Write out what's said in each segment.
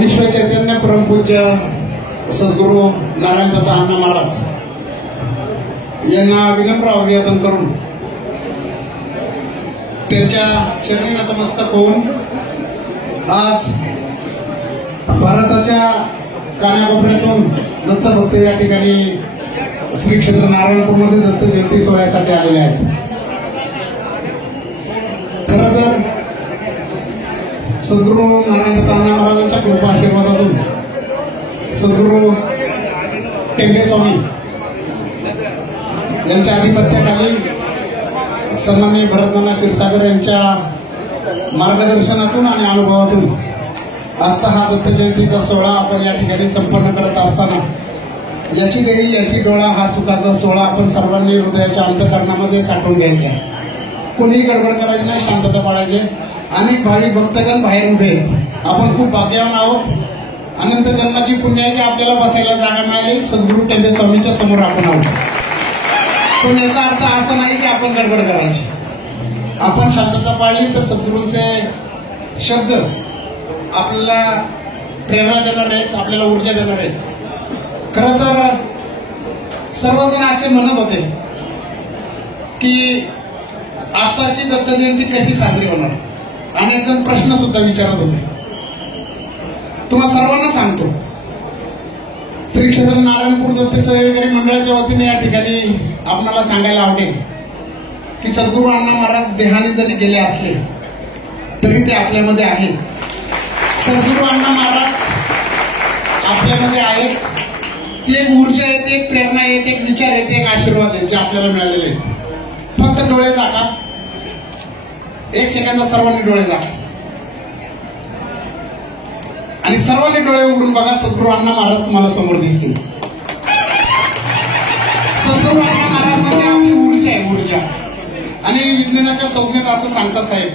विश्व चैतन्य परमपूज्य सद्गुरू नारायण दत्त अण्णा महाराज यांना विनम्र अभिवादन करून त्यांच्या चरणी नतमस्तक होऊन आज भारताच्या कानाकोपऱ्यातून दत्त भक्त या ठिकाणी श्री क्षेत्र नारायणपूरमध्ये दत्त जयंती सोहळ्यासाठी आलेले आहेत. खरं तर सद्गुरू नारायण दत्त अण्णा महाराजांच्या कृपा आशीर्वादातून सद्गुरू टेंबे स्वामी यांच्या आधिपत्याखाली सन्माननीय भरतनाना क्षीरसागर यांच्या मार्गदर्शनातून आणि अनुभवातून आजचा हा दत्त जयंतीचा सोहळा आपण या ठिकाणी संपन्न करत असताना याची देही याची डोळा हा सुखाचा सोहळा आपण सर्वांनी हृदयाच्या अंतःकरणामध्ये साठवून घ्यायचा. कोणीही गडबड करायची नाही, शांतता पाळायची. अनेक भावी भक्तगण बाहेर उभे आहेत. आपण खूप भाग्यवान आहोत. अनंत जन्माची पुण्य आहे की आपल्याला बसायला जागा मिळाली. सद्गुरू टेंबे स्वामींच्या समोर आपण आहोत. पण याचा अर्थ असा नाही की आपण गडबड करायची. आपण शांतता पाळली तर सद्गुरूंचे शब्द आपल्याला प्रेरणा देणार आहेत, आपल्याला ऊर्जा देणार आहेत. खरं तर सर्वजण असे म्हणत होते की आताची दत्त जयंती कशी साजरी होणार. अनेक जण प्रश्न सुद्धा विचारत होते. तुम्हा सर्वांना सांगतो, श्री क्षेत्र नारायणपूर दत्त सहकारी मंडळाच्या वतीने या ठिकाणी आपल्याला सांगायला आवडेल की सद्गुरू अण्णा महाराज देहाने जरी गेले असले तरी ते आपल्यामध्ये आहेत. सद्गुरू अण्णा महाराज आपल्यामध्ये आहेत. ती एक ऊर्जा आहे, ती एक प्रेरणा आहे, एक विचार आहे, एक आशीर्वाद आहे जे आपल्याला मिळालेले आहेत. फक्त डोळे झाका, एक सेकंद सर्वांनी डोळे झाका आणि सर्वांनी डोळे उघडून बघा. सद्गुरू अण्णा महाराज तुम्हाला समोर दिसतील. सद्गुरू अण्णा महाराज म्हणजे आपली ऊर्जा आहे, ऊर्जा. आणि विज्ञानाच्या संज्ञेत असं सांगतात साहेब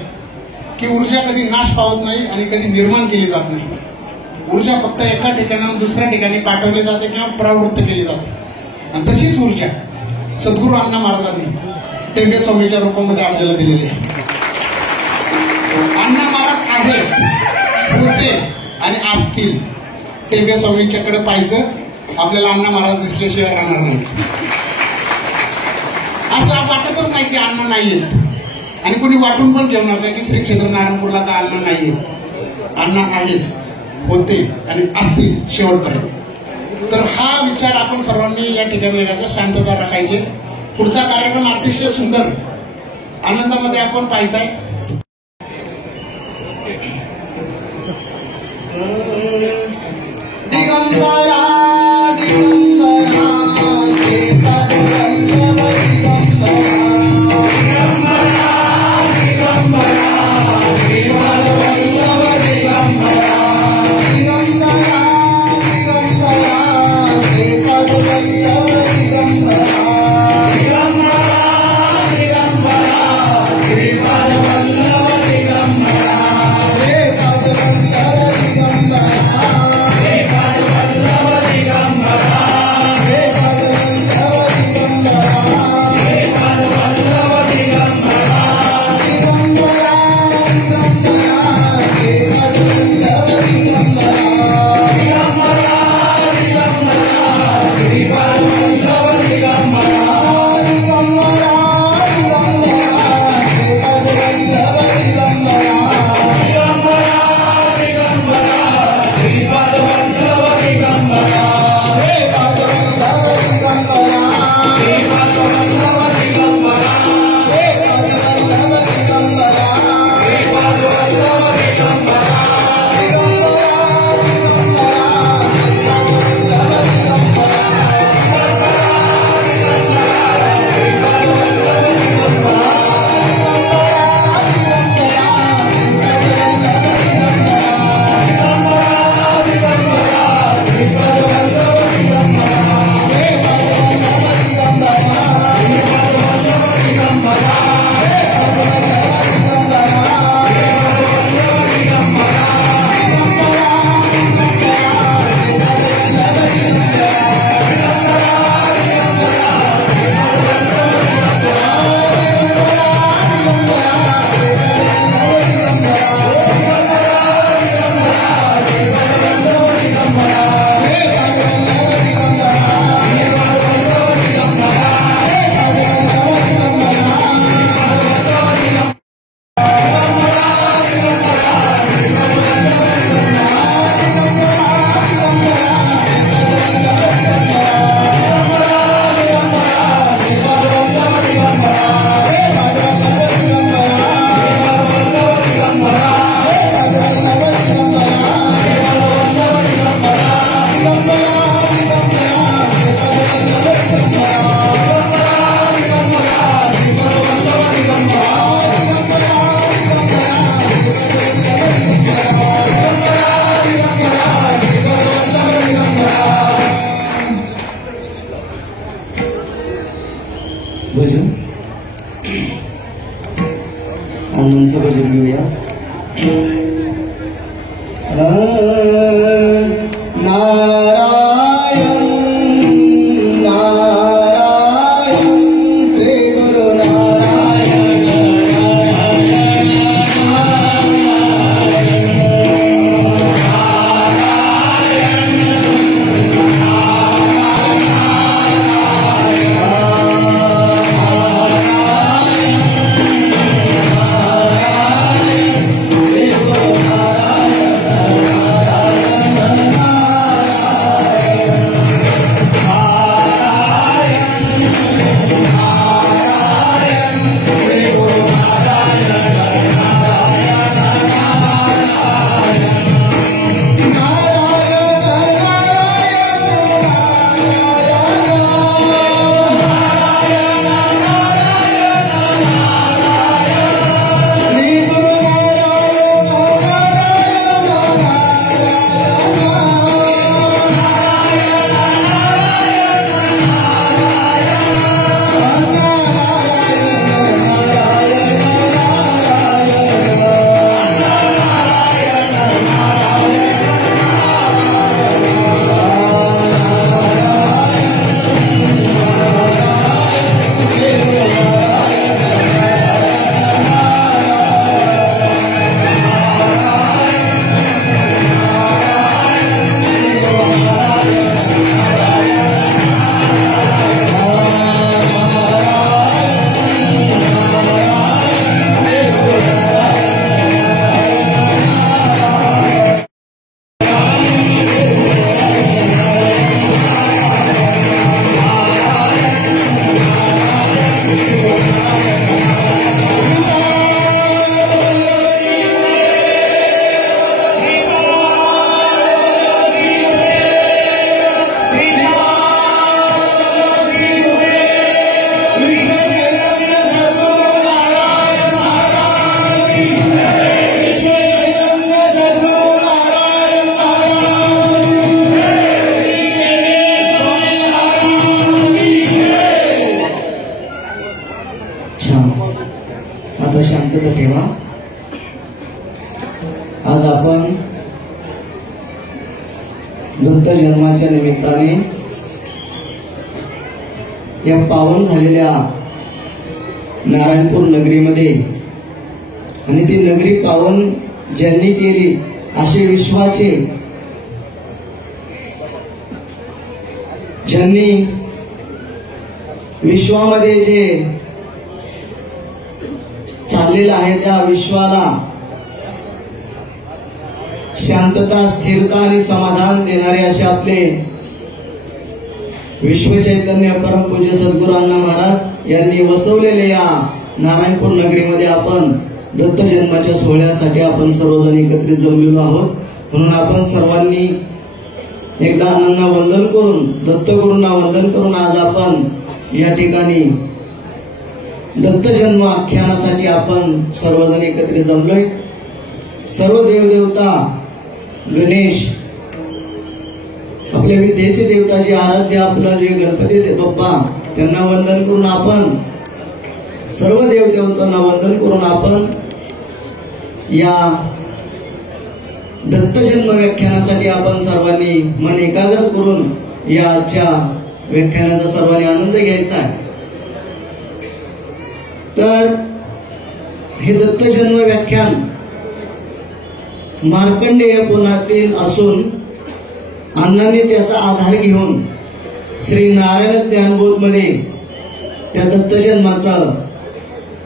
की ऊर्जा कधी नाश पावत नाही आणि कधी निर्माण केली जात नाही. ऊर्जा फक्त एका ठिकाणाहून दुसऱ्या ठिकाणी पाठवली जाते किंवा प्रवृत्त केली जाते. आणि तशीच ऊर्जा सद्गुरू अण्णा महाराजांनी टेंबे स्वामीच्या रूपामध्ये आपल्याला दिलेली आहे. अण्णा महाराज आहेत, होते आणि असतील. टेंबे स्वामींच्याकडे पाहिजे, आपल्याला अण्णा महाराज दिसल्याशिवाय राहणार नाही. असं वाटतच नाही की अण्णा नाहीयेत, आणि कोणी वाटून पण घेऊ नका की श्री क्षेत्र नारायणपूरला तर अण्णा नाहीयेत. अण्णा आहेत, होते आणि असतील शेवटपर्यंत. तर हा विचार आपण सर्वांनी या ठिकाणी घ्यायचा, शांतता राखायची. पुढचा कार्यक्रम अतिशय सुंदर आनंदामध्ये आपण पाहायचाय. दिगंबरा दिगंबरा भजन आनंदचं भजन घेऊया. नारायण नारायण श्री गुरु नारायण नारायण शांतता ठेवा. आज आपण दत्त जन्माच्या निमित्ताने या पावन झालेल्या नारायणपूर नगरीमध्ये आणि ती नगरी पावन ज्यांनी केली असे विश्वाचे ज्यांनी विश्वामध्ये जे चाललेलं आहे त्या विश्वाला शांतता, स्थिरता आणि समाधान देणारे असे आपले विश्वचैतन्य परमपूज्य सद्गुरू अण्णा महाराज यांनी वसवलेल्या या नारायणपूर नगरीमध्ये आपण दत्त जन्माच्या सोहळ्यासाठी आपण सर्वजण एकत्रित जमलेलो आहोत. म्हणून आपण सर्वांनी एकदा अण्णांना वंदन करून, दत्तगुरूंना वंदन करून आज आपण या ठिकाणी दत्त जन्म आख्यानासाठी आपण सर्वजण एकत्रित जमलोय. सर्व देवदेवता, गणेश, आपल्या विद्येचे देवता जे आराध्य आपलं जे गणपती बाप्पा, त्यांना वंदन करून आपण सर्व देवदेवतांना वंदन करून आपण या दत्त जन्म व्याख्यानासाठी आपण सर्वांनी मन एकाग्र करून या आजच्या व्याख्यानाचा सर्वांनी आनंद घ्यायचा आहे. तर हे दत्त जन्म व्याख्यान मार्कंडेय पुराणातील असून अण्णांनी त्याचा आधार घेऊन श्री नारायण ज्ञानबोध मध्ये त्या दत्त जन्माचा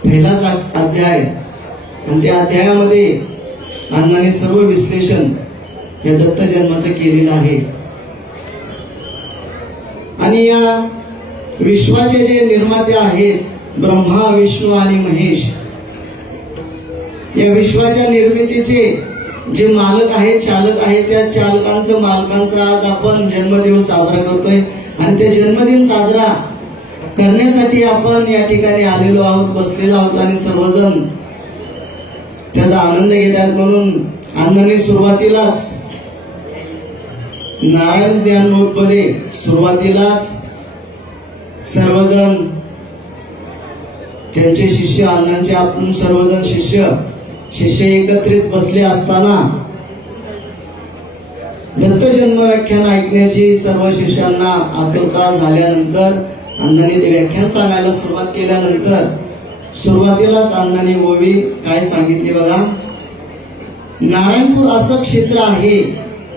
पहिलाच अध्याय आणि त्या अध्यायामध्ये अण्णांनी सर्व विश्लेषण या दत्त जन्माचं केलेलं आहे. आणि या विश्वाचे जे निर्माते आहेत ब्रह्मा, विष्णू आणि महेश, या विश्वाच्या निर्मितीचे जे मालक आहेत, चालक आहेत, त्या चालकांचं, मालकांचा आज आपण जन्मदिवस साजरा करतोय. आणि ते जन्मदिन साजरा करण्यासाठी आपण या ठिकाणी आलेलो आहोत, बसलेलो आहोत आणि सर्वजण त्याचा आनंद घेत आहेत. म्हणून अण्णांनी सुरुवातीलाच नारायण ज्ञानबोध मध्ये सुरुवातीलाच सर्वजण त्यांचे शिष्य, अण्णांचे आपण सर्वजण शिष्य एकत्रित बसले असताना दत्त जन्म व्याख्यान ऐकण्याची सर्व शिष्यांना आतुरता झाल्यानंतर अण्णांनी ते व्याख्यान सांगायला सुरुवात केल्यानंतर सुरुवातीलाच अण्णांनी ओवी काय सांगितली बघा. नारायणपूर असं क्षेत्र आहे,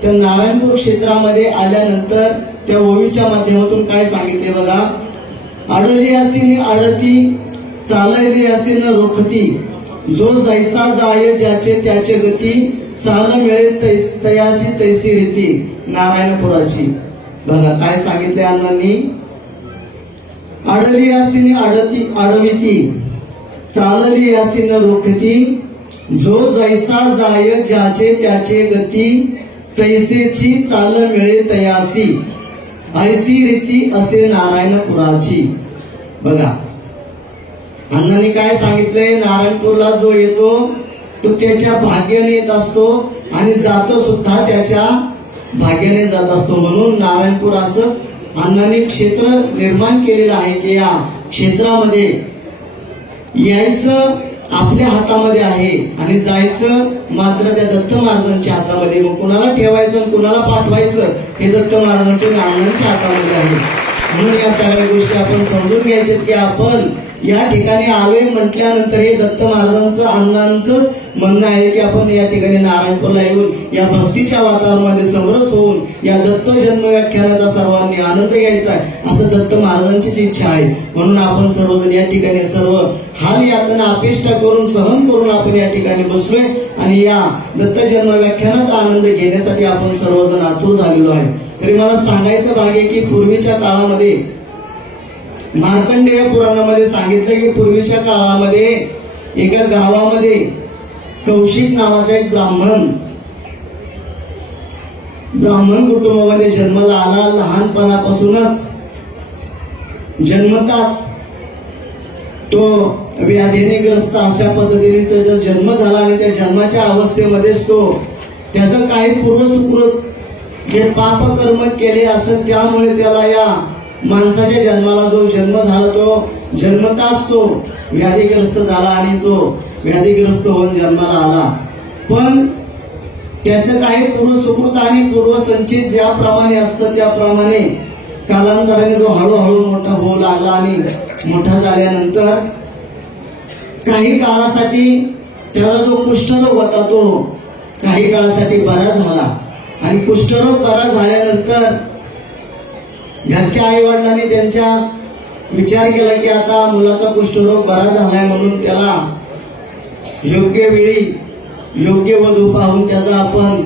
त्या नारायणपूर क्षेत्रामध्ये आल्यानंतर त्या ओवीच्या माध्यमातून काय सांगितले बघा. आडली असी आडती, चालली असी न रोखती, जो जैसा जाय ज्याचे त्याचे गती, चाल मिळे तयाची तैसी रीती नारायणपुराची. बघा काय सांगितले अण्णांनी. आडली असी आडविती, चालली असी न रोखती, जो जैसा जाय ज्याचे त्याचे गती, तैसेची चाल मिळे तयासी, ऐसी रीती असे नारायणपुराची. बघा अण्णांनी काय सांगितलंय. नारायणपूरला जो येतो तो त्याच्या भाग्याने येत असतो आणि जातो सुद्धा त्याच्या भाग्याने जात असतो. म्हणून नारायणपूर असं अण्णांनी क्षेत्र निर्माण केलेलं आहे की या क्षेत्रामध्ये यायचं आपल्या हातामध्ये आहे आणि जायचं मात्र त्या दत्त महाराजांच्या हातामध्ये. मग कुणाला ठेवायचं आणि कुणाला पाठवायचं हे दत्त महाराजांच्या अण्णांच्या हातामध्ये आहे. म्हणून या सगळ्या गोष्टी आपण समजून घ्यायच्यात की आपण या ठिकाणी आलोय म्हटल्यानंतर हे दत्त महाराजांचं, अण्णांचंच म्हणणं आहे की आपण या ठिकाणी नारायणपूरला येऊन या भक्तीच्या वातावरणामध्ये समरस होऊन या दत्त जन्म व्याख्यानाचा सर्वांनी आनंद घ्यायचा आहे असं दत्त महाराजांचीच इच्छा आहे. म्हणून आपण सर्वजण या ठिकाणी सर्व हाल यातना अपेष्ट करून सहन करून आपण या ठिकाणी बसलोय आणि या दत्त जन्म व्याख्यानाचा आनंद घेण्यासाठी आपण सर्वजण आतुर झालेलो आहे. तरी मला सांगायचं भाग आहे की पूर्वीच्या काळामध्ये मार्कंडेय पुराणामध्ये सांगितलं की पूर्वीच्या काळामध्ये एका गावामध्ये कौशिक नावाचा एक ब्राह्मण कुटुंबामध्ये जन्माला आला. लहानपणापासूनच जन्मताच तो व्याधीने ग्रस्त अशा पद्धतीने त्याचा जन्म झाला आणि त्या जन्माच्या अवस्थेमध्येच तो त्याचं काही पूर्वसुकृत जे पाप कर्म केले असं त्यामुळे त्याला या माणसाच्या जन्माला जो जन्म झाला तो जन्मताच तो व्याधीग्रस्त झाला आणि तो व्याधीग्रस्त होऊन जन्माला आला, पण त्याचं काही पूर्वसुकृत आणि पूर्वसंचित ज्याप्रमाणे असतं त्याप्रमाणे कालांतराने तो हळूहळू मोठा होऊ लागला आणि मोठा झाल्यानंतर काही काळासाठी त्याला जो कुष्ठरोग होता तो काही काळासाठी बरा झाला आणि कुष्ठरोग बरा झाल्यानंतर घरच्या आई वडिलांनी त्यांच्या विचार केला की आता मुलाचा कुष्ठरोग बरा झालाय म्हणून त्याला योग्य वेळी योग्य वधू पाहून त्याचा आपण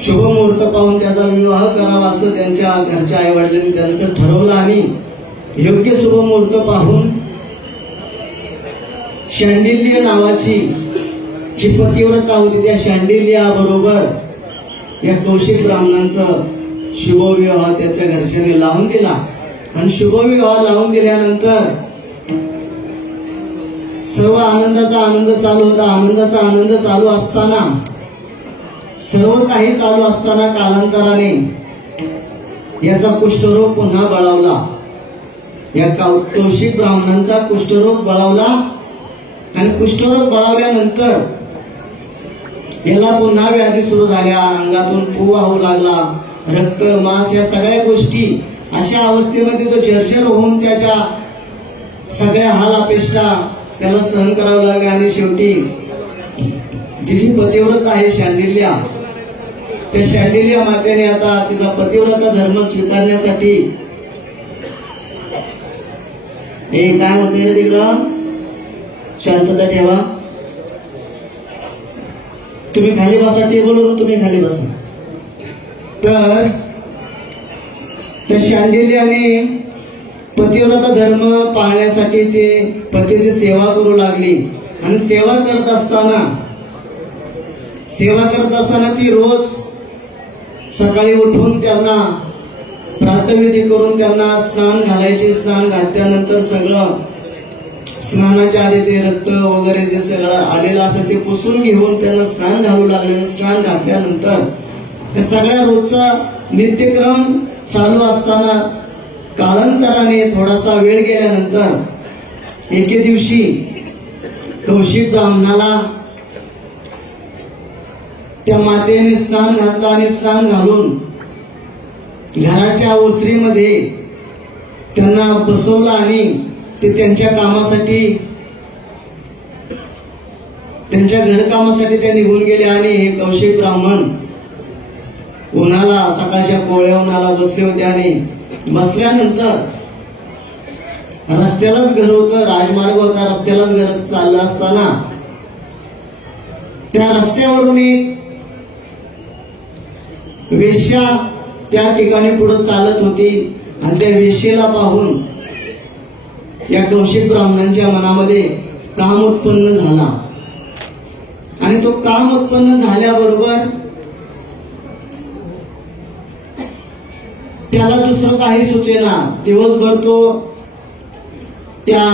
शुभ मुहूर्त पाहून त्याचा विवाह करावा असं त्यांच्या घरच्या आई वडिलांनी त्यांचं ठरवलं आणि योग्य शुभ मुहूर्त पाहून शांडिल्य नावाची जी पतिव्रता होती त्या शांडिल्या बरोबर या कौशिक ब्राह्मणांचं शुभविवाह त्याच्या घरच्यांनी लावून दिला आणि शुभविवाह लावून दिल्यानंतर सर्व आनंदाचा आनंद चालू होता. आनंदाचा आनंद चालू असताना सर्व काही चालू असताना कालांतराने याचा कुष्ठरोग पुन्हा बळावला. या कौशिक ब्राह्मणांचा कुष्ठरोग बळावला आणि कुष्ठरोग बळावल्यानंतर याला पुन्हा व्याधी सुरू झाल्या. अंगातून पू वाहू लागला, रक्त मांस या सगळ्या गोष्टी अशा अवस्थेमध्ये तो जर्जर होऊन त्याच्या सगळ्या हाल अपेष्टा त्याला सहन करावं लागल्या आणि शेवटी जी पतिव्रता आहे शांडिल्या, त्या शांडिल्या मातेने आता तिचा पतिव्रता धर्म स्वीकारण्यासाठी काय होते तिकडं शांतता ठेवा, तुम्ही खाली बसा, टेबलवरून तुम्ही खाली बसा. तर त्या शांडिल्याने पतिव्रता धर्म पाळण्यासाठी ते पतीची सेवा करू लागली आणि सेवा करत असताना ती रोज सकाळी उठून त्यांना प्रातःविधी करून त्यांना स्नान घालायचे. स्नान घातल्यानंतर सगळं स्नानाच्या आधी ते रक्त वगैरे जे सगळं आलेलं असं ते पुसून घेऊन त्यांना स्नान घालू लागले. स्नान घातल्यानंतर त्या सगळ्या रोजचा नित्यक्रम चालू असताना कालांतराने थोडासा वेळ गेल्यानंतर एके दिवशी कौशिक ब्राह्मणाला त्या मातेने स्नान घातलं आणि स्नान घालून घराच्या ओसरीमध्ये त्यांना बसवलं आणि ते त्यांच्या कामासाठी त्यांच्या घरकामासाठी ते निघून गेले. आणि हे कौशिक ब्राह्मण उन्हाला सकाळच्या कोवळ्या उन्हाला बसले होते आणि बसल्यानंतर रस्त्यालाच घर होतं, राजमार्ग होता, रस्त्यालाच घर चाललं असताना त्या रस्त्यावरून एक वेश्या त्या ठिकाणी पुढे चालत होती आणि त्या वेश्येला पाहून या कौशिक ब्राह्मणांच्या मनामध्ये काम उत्पन्न झाला आणि तो काम उत्पन्न झाल्याबरोबर त्याला दुसरं काही सुचेना. दिवसभर तो त्या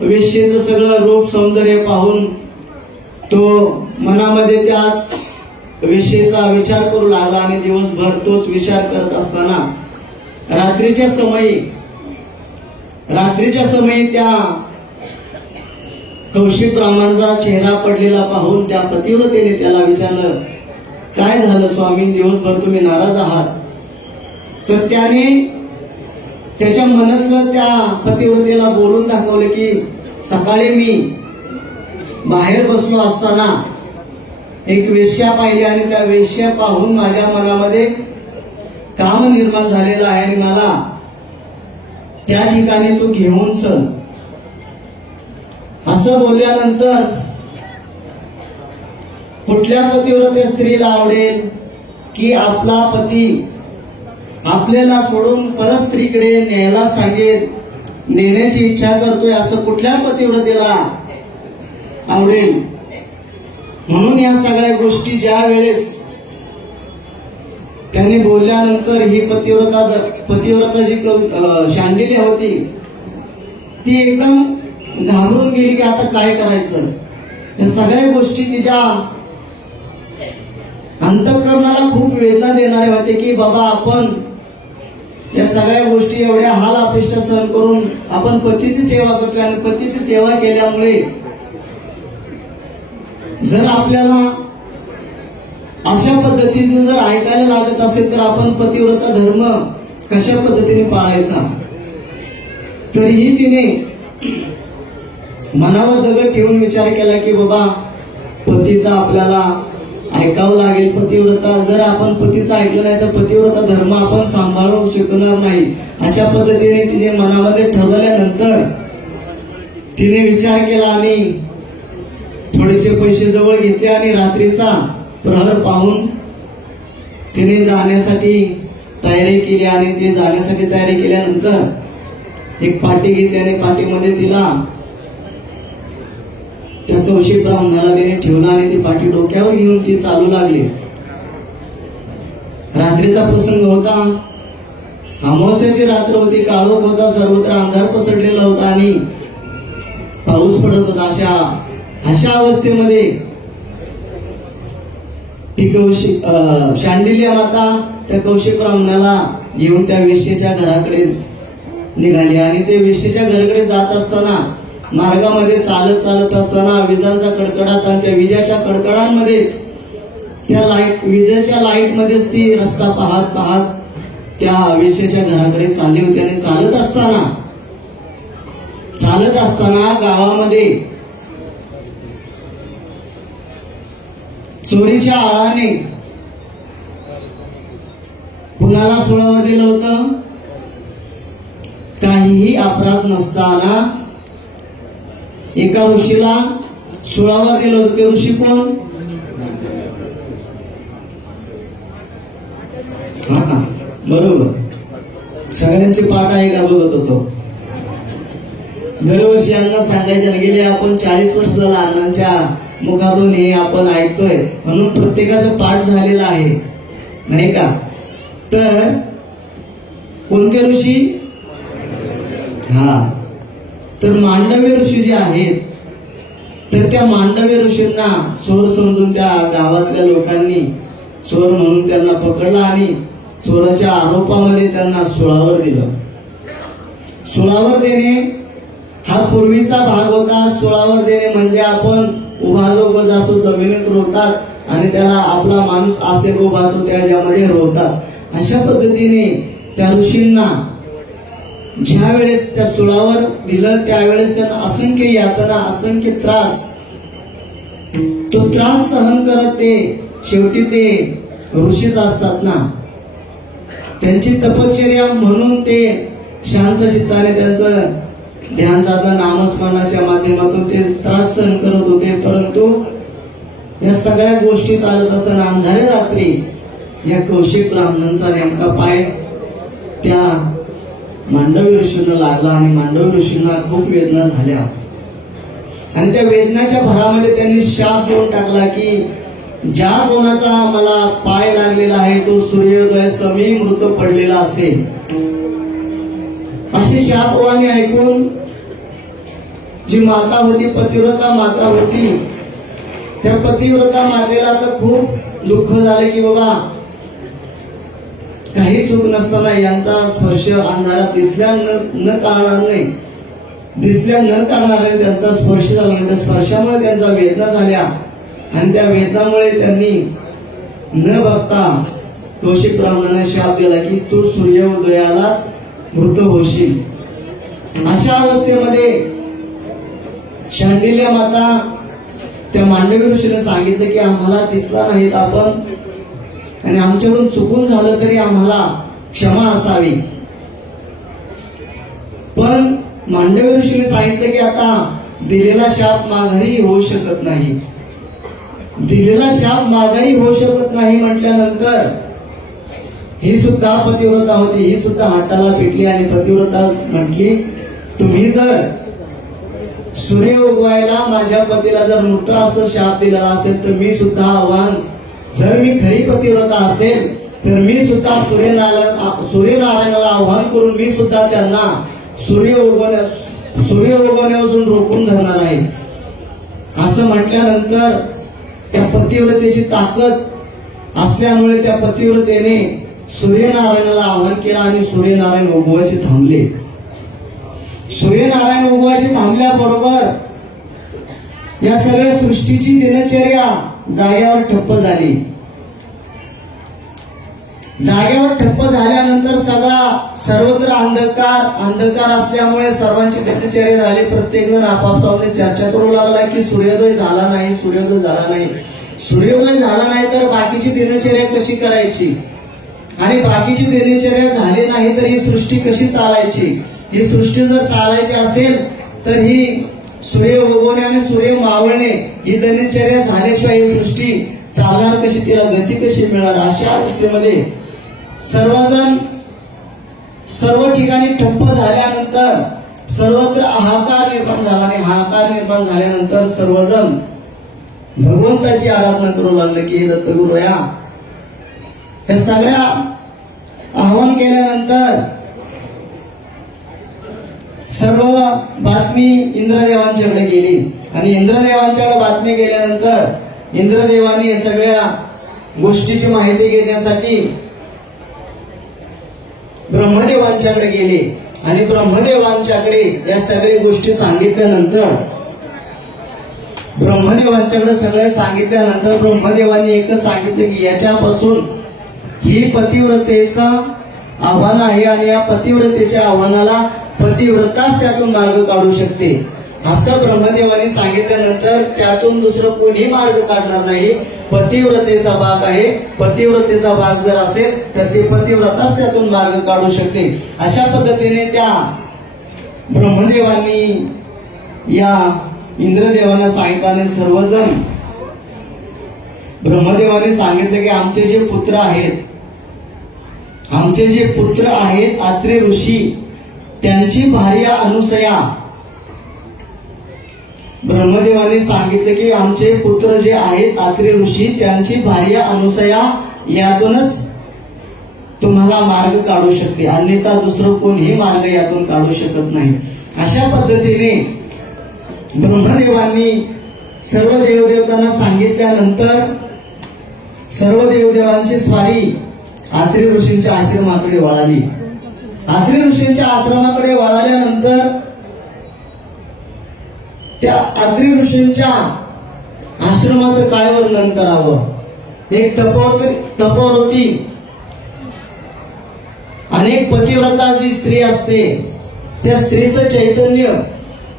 वेश्येचं सगळं रूप सौंदर्य पाहून तो मनामध्ये त्याच वेश्येचा विचार करू लागला आणि दिवसभर तोच विचार करत असताना रात्रीच्या समयी त्या कौशिक ब्राह्मणाचा चेहरा पडलेला पाहून त्या पतिव्रतेने त्याला विचारलं, काय झालं स्वामी, दिवसभर तुम्ही नाराज आहात? तर त्याने त्याच्या मनातलं त्या पतिव्रतेला बोलून दाखवलं की सकाळी मी बाहेर बसलो असताना एक वेश्या पाहिली आणि त्या वेश्या पाहून माझ्या मनामध्ये काम निर्माण झालेलं आहे आणि मला त्या ठिकाणी तू घेऊन चल. असं बोलल्यानंतर कुठल्या पतिव्रते स्त्रीला आवडेल की आपला पती आपल्याला सोडून परत स्त्रीकडे न्यायला सांगेल, नेण्याची इच्छा करतोय, असं कुठल्या पतिव्रतेला आवडेल? म्हणून या सगळ्या गोष्टी ज्या वेळेस त्यांनी बोलल्यानंतर ही पतिव्रता जी शांडिल्य होती ती एकदम घाबरून गेली की आता काय करायचं. या सगळ्या गोष्टी तिच्या अंतःकरणाला खूप वेदना देणारे होते की बाबा आपण या सगळ्या गोष्टी एवढ्या हाल अपेक्षा सहन करून आपण पतीची सेवा करतोय आणि पतीची सेवा केल्यामुळे जर आपल्याला अशा पद्धतीने जर ऐकायला लागत असेल तर आपण पतिव्रता धर्म कशा पद्धतीने पाळायचा, तरीही तिने मनावर दगड ठेवून विचार केला की बाबा पतीचा आपल्याला ऐकावं लागेल. पतिव्रता जर आपण पतीचं ऐकलं नाही तर पतिव्रता धर्म आपण सांभाळू शकणार नाही. अशा पद्धतीने तिने मनामध्ये ठरवल्यानंतर तिने विचार केला आणि थोडेसे पैसे जवळ घेतले आणि रात्रीचा प्रहर पाहून तिने जाण्यासाठी तयारी केली. आणि ते जाण्यासाठी तयारी केल्यानंतर एक पाटी घेतली आणि पाटीमध्ये तिला त्या कौशिक ब्राह्मणाला तिने ठेवला आणि ती पाटी डोक्यावर घेऊन ती चालू लागली. रात्रीचा प्रसंग होता, अमावस्याची रात्र होती, काळोख होता, सर्वत्र अंधार पसरलेला होता आणि पाऊस पडत होता. अशा अवस्थेमध्ये ती कौशिक शांडिल्य माता त्या कौशिक ब्राह्मणाला घेऊन त्या वेश्येच्या घराकडे निघाली. आणि ते वेश्येच्या घराकडे जात असताना मार्गामध्ये चालत चालत असताना विजांचा कडकडाट आणि त्या विजाच्या कडकडांमध्येच त्या विजेच्या लाईट मध्येच ती रस्ता पाहत पाहत त्या वेश्येच्या घराकडे चालली होती. आणि चालत असताना गावामध्ये चोरीच्या आळाने कुणाला सुळावर दिलं होतं, काहीही अपराध नसताना एका ऋषीला सुळावर दिलं होतं. ते ऋषी कोण? हा बरोबर, सगळ्यांचे पाठ आहे का बघत होतो. दरवर्षी यांना सांगायचे गेले आपण 40 वर्ष झाला अण्णांच्या मुखातून हे आपण ऐकतोय म्हणून प्रत्येकाचं पाठ झालेला आहे नाही का. तर कोणते ऋषी? हा, तर मांडव्य ऋषी जे आहेत, तर त्या मांडव्य ऋषींना चोर समजून त्या गावातल्या लोकांनी चोर म्हणून त्यांना पकडलं आणि चोराच्या आरोपामध्ये त्यांना सुळावर दिलं. सुळावर देणे हा पूर्वीचा भाग होता. सुळावर देणे म्हणजे आपण उभा जो गज असतो जमिनीत रोवतात आणि त्याला आपला माणूस असे उभा तो त्याच्यामध्ये रोवतात. अशा पद्धतीने त्या ऋषींना ज्या वेळेस त्या सुळावर दिलं त्यावेळेस त्यांना असंख्य यातना, असंख्य त्रास, तो त्रास सहन करत ते शेवटी ते ऋषीच असतात ना, त्यांची तपश्चर्या म्हणून ते शांत चित्ताने त्यांचं ध्यान साधना नामस्मरणाच्या माध्यमातून ते त्रास सहन करत होते. परंतु या सगळ्या गोष्टी चालत असताना अंधाऱ्या रात्री या कौशिक ब्राह्मणांचा नेमका पाय त्या मांडव्य ऋषींना लागला आणि मांडव्य ऋषींना खूप वेदना झाल्या. आणि त्या वेदनाच्या भरामध्ये त्यांनी शाप देऊन टाकला की ज्या कोणाचा मला पाय लागलेला आहे तो सूर्योदय समी मृत पडलेला असेल. अशी शापवाणी ऐकून जी माता होती, पतिव्रता माता होती, त्या पतिव्रता मातेला तर खूप दुःख झाले की बाबा काही चूक नसताना यांचा स्पर्श अंधारात दिसल्या न करणारे त्यांचा स्पर्श झाला नाही. त्या स्पर्शामुळे त्यांच्या वेदना झाल्या आणि त्या वेदनामुळे त्यांनी न बघता कौशिक ब्राह्मणाने शाप दिला की तू सूर्योदयालाच मृत होशील. अशा अवस्थेमध्ये शांडिल्य माता त्या मांडव्य ऋषीने सांगितलं की आम्हाला दिसला नाहीत आपण आणि आमच्याकडून चुकून झालं तरी आम्हाला क्षमा असावी. पण मांडव्य ऋषीने सांगितलं की आता दिलेला शाप माघारी होऊ शकत नाही. दिलेला शाप माघारी होऊ शकत नाही म्हटल्यानंतर ही सुद्धा पतिव्रता होती, ही सुद्धा हाताला पेटली आणि पतिव्रता म्हटली तुम्ही जर सूर्य उगवायला माझ्या पतीला जर मृत असं शाप दिलेला असेल तर मी सुद्धा आव्हान, जर मी खरी पतिव्रता असेल तर मी सुद्धा सूर्यनारायणाला आव्हान करून मी सुद्धा त्यांना सूर्य उगवण्यापासून रोखून धरणार आहे. असं म्हटल्यानंतर त्या पतिव्रतेची ताकद असल्यामुळे त्या पतिव्रतेने सूर्यनारायणाला आव्हान केलं आणि सूर्यनारायण उगवायचे थांबले. सूर्यनारायण उगवायचे थांबल्याबरोबर या सगळ्या सृष्टीची दिनचर्या जागेवर ठप्प झाली. जागेवर ठप्प झाल्यानंतर सर्वत्र अंधकार असल्यामुळे सर्वांची दिनचर्या झाली. प्रत्येक जण आपापसामध्ये चर्चा करू लागला की सूर्योदय झाला नाही, सूर्योदय झाला नाही. सूर्योदय झाला नाही तर बाकीची दिनचर्या कशी करायची, आणि बाकीची दिनचर्या झाली नाही तर ही सृष्टी कशी चालायची. ही सृष्टी जर चालायची असेल तर ही सूर्य उगवणे आणि सूर्य मावळणे ही दिनचर्या झाल्याशिवाय ही सृष्टी चालणार कशी, तिला गती कशी मिळणार. अशा अवस्थेमध्ये सर्वजण सर्व ठिकाणी ठप्प झाल्यानंतर सर्वत्र हाहाकार निर्माण झाला, आणि हाहाकार निर्माण झाल्यानंतर सर्वजण भगवंताची आराधना करू लागले की हे दत्तगुरु या. हे सगळ्या आव्हान केल्यानंतर सर्व बातमी इंद्रदेवांच्याकडे गेली, आणि इंद्रदेवांच्याकडे बातमी गेल्यानंतर इंद्रदेवांनी सगळ्या गोष्टीची माहिती घेण्यासाठी ब्रह्मदेवांच्याकडे गेले, आणि ब्रह्मदेवांच्याकडे या सगळ्या गोष्टी सांगितल्यानंतर ब्रह्मदेवांनी एकच सांगितलं की याच्यापासून ही पतिव्रतेचं आव्हान आहे, आणि या पतिव्रतेच्या आव्हानाला पतिव्रताच त्यातून मार्ग काढू शकते असं ब्रह्मदेवाने सांगितल्यानंतर त्यातून दुसरं कोणी मार्ग काढणार नाही. पतिव्रतेचा भाग आहे, पतिव्रतेचा भाग जर असेल तर ती पतिव्रताच त्यातून मार्ग काढू शकते. अशा पद्धतीने त्या ब्रह्मदेवांनी या इंद्रदेवांना सांगितल्याने सर्वजण ब्रह्मदेवाने सांगितले की आमचे जे पुत्र आहेत आत्रे ऋषी, त्यांची भार्या अनुसया. ब्रह्मदेवाने सांगितले की आमचे पुत्र जे आहेत आत्रे ऋषी, त्यांची भार्या अनुसया यातूनच तुम्हाला मार्ग काढू शकते, अन्यथा दुसरं कोणीही मार्ग यातून काढू शकत नाही. अशा पद्धतीने ब्रह्मदेवांनी सर्व देवदेवतांना सांगितल्यानंतर सर्व देवदेवांची स्वारी आत्रे ऋषींच्या आश्रमाकडे वळाली. आत्रे ऋषींच्या आश्रमाकडे वळाल्यानंतर त्या आत्रे ऋषींच्या आश्रमाचं काय वर्णन करावं. एक तपोवृत्ती, अनेक पतिव्रता जी स्त्री असते त्या स्त्रीचं चैतन्य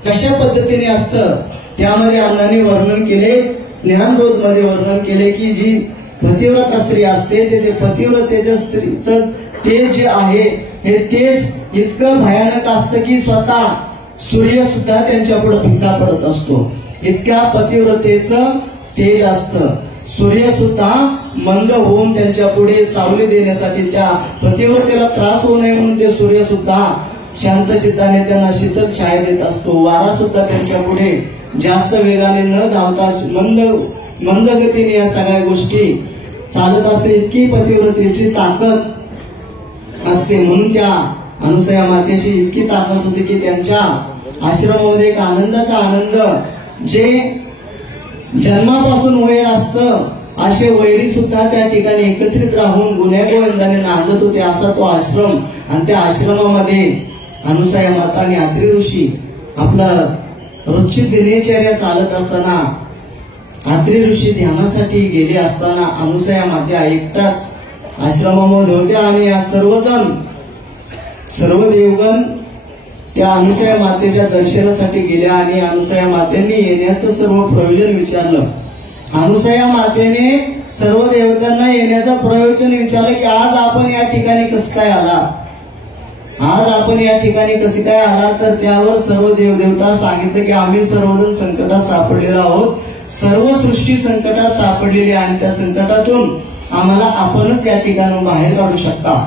कशा पद्धतीने असतं त्यामध्ये अण्णांनी वर्णन केले. ज्ञानबोध मध्ये वर्णन केले की जी पतिव्रता स्त्री असते ते पतिव्रतेच्या स्त्रीचं तेज जे आहे हे तेज इतकं भयानक असतं की स्वतः सूर्य सुद्धा त्यांच्या पुढे फिका पडत असतो. इतक्या पतिव्रतेचं तेज असतं. सूर्य सुद्धा मंद होऊन त्यांच्या पुढे सावली देण्यासाठी, त्या पतिव्रतेला त्रास होऊ नये म्हणून ते सूर्य सुद्धा शांत चित्ताने त्यांना शीतल छाया देत असतो. वारा सुद्धा त्यांच्या पुढे जास्त वेगाने न धावता मंद गतीने या सगळ्या गोष्टी चालत असते. इतकी पतिव्रतेची ताकद असते. म्हणून त्या अनुसया मातेची इतकी ताकद होती की त्यांच्या आश्रमामध्ये एक आनंदाचा आनंद, जे जन्मापासून वैर असतं असे वैरी सुद्धा त्या ठिकाणी एकत्रित राहून गुण्यागोविंदाने नांदत होते असा तो आश्रम. आणि त्या आश्रमामध्ये अनुसया माता आणि आत्रे ऋषी आपलं रोजची दिनचर्या चालत असताना, आत्रे ऋषी ध्यानासाठी गेले असताना अनुसया माता एकटाच आश्रमामध्ये होत्या, आणि या सर्व देवगण त्या अनुसया मातेच्या दर्शनासाठी गेल्या. आणि अनुसया मातेने येण्याचं सर्व प्रयोजन विचारलं. अनुसया मातेने सर्व देवतांना येण्याचं प्रयोजन विचारलं की आज आपण या ठिकाणी कसं काय आला, तर त्यावर सर्व देवदेवता सांगितलं की आम्ही सर्वजण संकटात सापडलेलो आहोत. सर्व सृष्टी संकटात सापडलेली आहे, आणि त्या संकटातून आम्हाला आपणच या ठिकाणून बाहेर काढू शकता.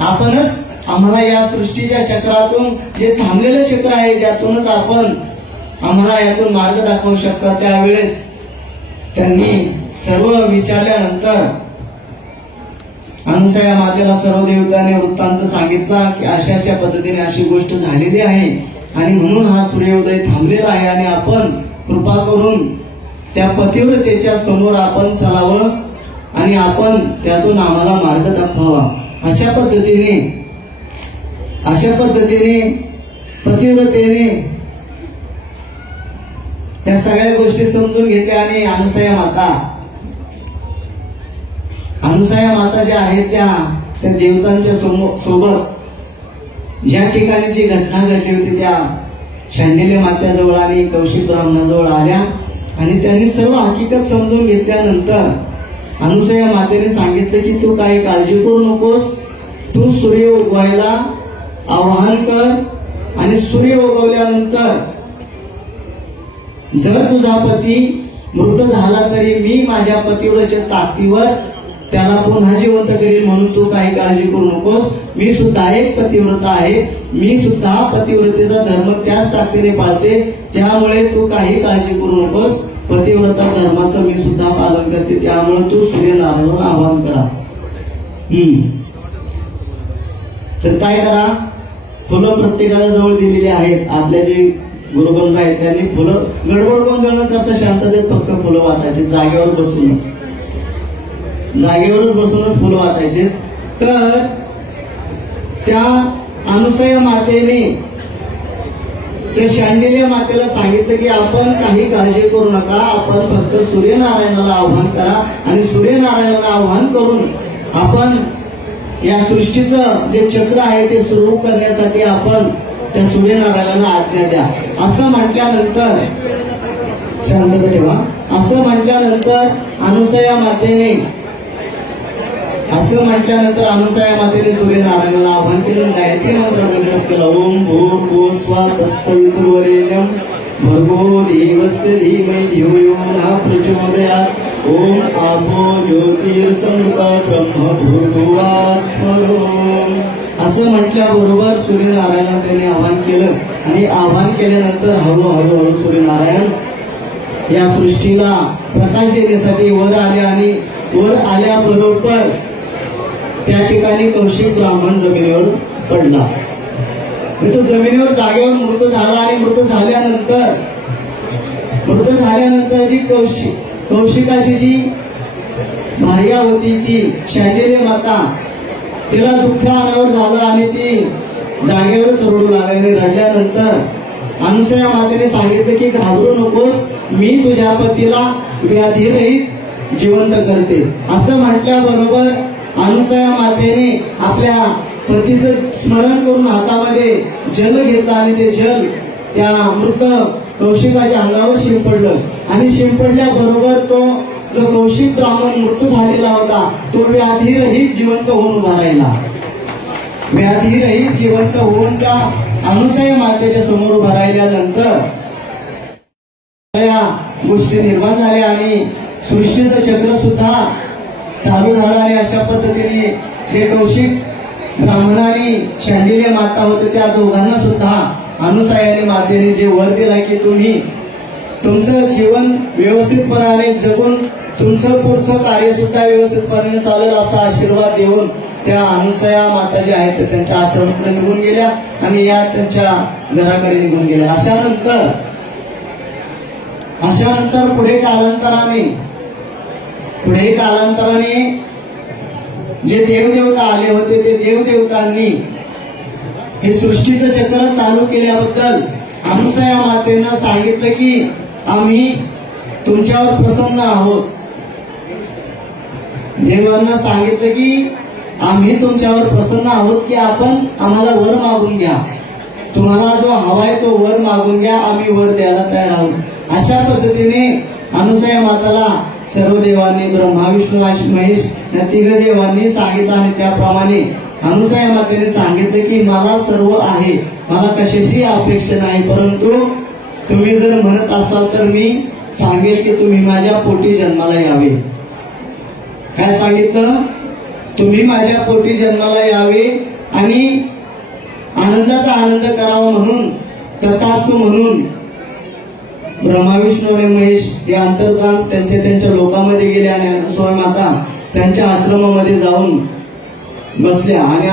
आपणच आम्हाला या सृष्टीच्या चक्रातून, जे थांबलेलं चक्र आहे त्यातूनच आपण आम्हाला यातून मार्ग दाखवू शकता. त्यावेळेस त्यांनी सर्व विचारल्यानंतर अनुसया मातेला सर्व देवतांनी वृत्तांत सांगितला की अशा पद्धतीने अशी गोष्ट झालेली आहे, आणि म्हणून हा सूर्योदय थांबलेला आहे, आणि आपण कृपा करून त्या पतिव्रतेच्या समोर आपण चलावं आणि आपण त्यातून आम्हाला मार्ग दाखवावा. अशा पद्धतीने पतिव्रतेने या सगळ्या गोष्टी समजून घेतल्या आणि अनुसया माता ज्या आहेत त्या देवतांच्या सोबत ज्या ठिकाणी जी घटना घडली होती त्या शांडिल्य मात्याजवळ आणि कौशिक ब्राह्मणाजवळ आल्या आणि त्यांनी सर्व हकीकत समजून घेतल्यानंतर अनुसया मातेने सांगितलं की तू काही काळजी करू नकोस, तू सूर्य उगवायला आवाहन कर आणि सूर्य उगवल्यानंतर जर तुझा पती मृत झाला तरी मी माझ्या पतिव्रतेच्या ताकदीवर त्याला पुन्हा जिवंत करील, म्हणून तू काही काळजी करू नकोस. मी सुद्धा एक पतिव्रता आहे, मी सुद्धा पतिव्रतेचा धर्म त्याच ताकदीने पाळते, त्यामुळे तू काही काळजी करू नकोस. पतिव्रता धर्माचं मी सुद्धा पालन करते, त्यामुळे तू सूर्यनारायणाला आवाहन करा. तर काय करा, फुलं प्रत्येकाला जवळ दिलेली आहेत. आपल्या जे गुरुबंध आहेत त्यांनी फुलं गडबड गोंधळ करता शांततेत फक्त फुलं वाटायचे, जागेवरच बसूनच फुलं वाटायचे. तर त्या अनुसया मातेने त्या शांडिल्य मातेला सांगितलं की आपण काही काळजी करू नका, आपण फक्त सूर्यनारायणाला आवाहन करा आणि सूर्यनारायणाला आवाहन करून आपण या सृष्टीचं जे चक्र आहे ते सुरू करण्यासाठी आपण त्या सूर्यनारायणाला आज्ञा द्या. असं म्हटल्यानंतर शांतता ठेवा. असं म्हटल्यानंतर अनुसया मातेने सूर्यनारायणाला आवाहन केलं, गायत्री मंत्राचा जप केला. ओम भूर्भुवः स्वः तत्सवितुर्वरेण्यं भर्गो देवस्य धीमहि धियो यो नः प्रचोदयात्. ओम आपो ज्योतिर्समृता ब्रह्म भूर्भुवः स्वः. असं म्हटल्याबरोबर सूर्यनारायणाला त्यांनी आवाहन केलं आणि आवाहन केल्यानंतर हळूहळू सूर्यनारायण या सृष्टीला प्रकाश देण्यासाठी वर आले आणि वर आल्याबरोबर त्या ठिकाणी कौशिक ब्राह्मण जमिनीवर पडला. तो जमिनीवर जागेवर मृत झाला आणि मृत झाल्यानंतर जी कौशिकाची जी भार्या होती ती शांडिल्य माता, तिला दुःख अनावर झालं आणि ती जागेवरच रडू लागली. रडल्यानंतर अनुसया मातेने सांगितलं की घाबरू नकोस, मी तुझ्या पतीला व्याधीरहित जिवंत करते. असं म्हटल्याबरोबर अनुसया मातेने आपल्या पतीचं स्मरण करून हातामध्ये जल घेतला आणि ते जल त्या मृत कौशिकाच्या अंगावर शिंपडलं आणि शिंपडल्याबरोबर तो जो कौशिक ब्राह्मण मृत झालेला होता तो व्याधीरहित जिवंत होऊन उभा राहिला. व्याधीरहित जिवंत होऊन त्या अनुसया मातेच्या समोर उभा राहिल्यानंतर या गोष्टी निर्माण झाल्या आणि सृष्टीचं चक्र सुद्धा चालू झालं. आणि अशा पद्धतीने जे कौशिक ब्राह्मण आणि शांडिल्य माता होते त्या दोघांना सुद्धा अनुसया मातेने जे वर दिला की तुम्ही तुमचं जीवन व्यवस्थितपणाने जगून तुमचं पुढचं कार्य सुद्धा व्यवस्थितपणे चालेल असा आशीर्वाद देऊन त्या अनुसया माता ज्या आहेत त्यांच्या आश्रमाकडे निघून गेल्या आणि या त्यांच्या घराकडे निघून गेल्या. अशानंतर पुढे कालांतराने जे देवदेवता आले होते ते देवदेवतांनी हे सृष्टीचं चक्र चालू केल्याबद्दल अनुसया मातेनं सांगितलं की आम्ही तुमच्यावर प्रसन्न आहोत. देवांना सांगितलं की आम्ही तुमच्यावर प्रसन्न आहोत की आपण आम्हाला वर मागून घ्या, तुम्हाला जो हवाय तो वर मागून घ्या, आम्ही वर द्यायला तयार आहोत. अशा पद्धतीने अनुसया माताला सर्व देवांनी ब्रह्मा विष्णू महेश या तिघ देवांनी सांगितलं आणि त्याप्रमाणे अनुसया मातेने सांगितलं की मला सर्व आहे, मला कशाची अपेक्षा नाही, परंतु तुम्ही जर म्हणत असाल तर मी सांगेल की तुम्ही माझ्या पोटी जन्माला यावे. काय सांगितलं? तुम्ही माझ्या पोटी जन्माला यावे आणि आनंदाचा आनंद करावा म्हणून तथास्तु म्हणून ब्रह्मा विष्णू आणि महेश हे अंतर्धान त्यांच्या लोकांमध्ये गेले आणि अनुसया माता त्यांच्या आश्रमामध्ये जाऊन बसल्या. आणि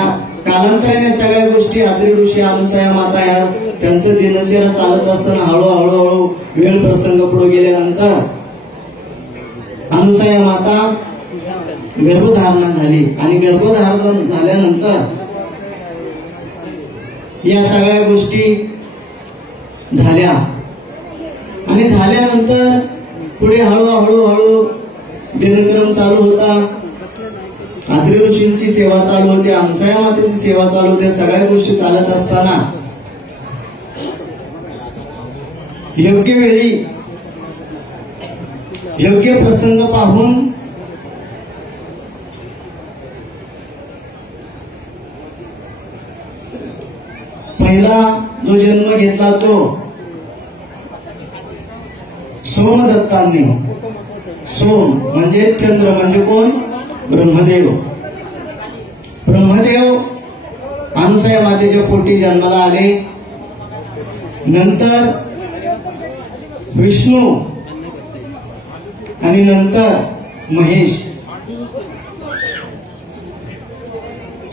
कालांतराने सगळ्या गोष्टी आद्री ऋषी अनुसया माता या त्यांचं दिनचर्या चालत असताना हळूहळू वेळ प्रसंग पुढे गेल्यानंतर अनुसया माता गर्भधारणा झाली आणि गर्भधारण झाल्यानंतर या सगळ्या गोष्टी झाल्या. आणि झाल्यानंतर पुढे हळूहळू दिनक्रम चालू होता. आद्री ऋषींची सेवा चालू होती, अंसाया मातेची सेवा चालू होती. सगळ्या गोष्टी चालत असताना योग्य वेळी योग्य प्रसंग पाहून पहिला जो जन्म घेतला तो सोमदत्तांनी. सोम म्हणजे चंद्र, म्हणजे कोण? ब्रह्मदेव. ब्रह्मदेव अनुसया मातेच्या पोटी जन्माला आले. नंतर विष्णू आणि नंतर महेश.